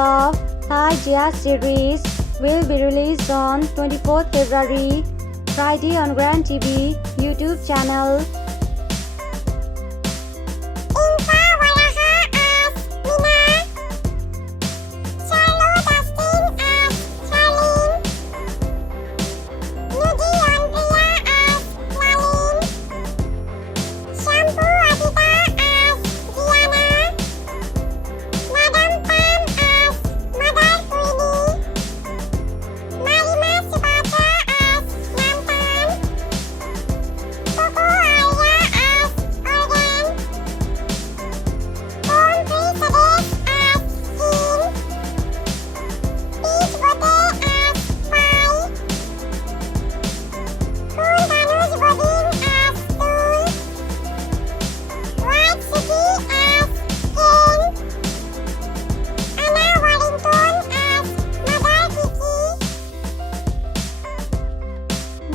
Love Thai Jazz series will be released on 24th February, Friday on Grand TV YouTube channel.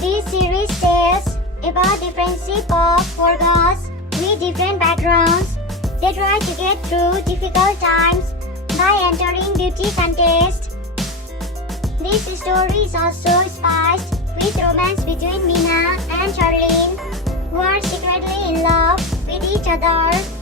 This series tells about different ship of four girls with different backgrounds. They try to get through difficult times by entering beauty contest. This story is also spiced with romance between Mina and Charlene, who are secretly in love with each other.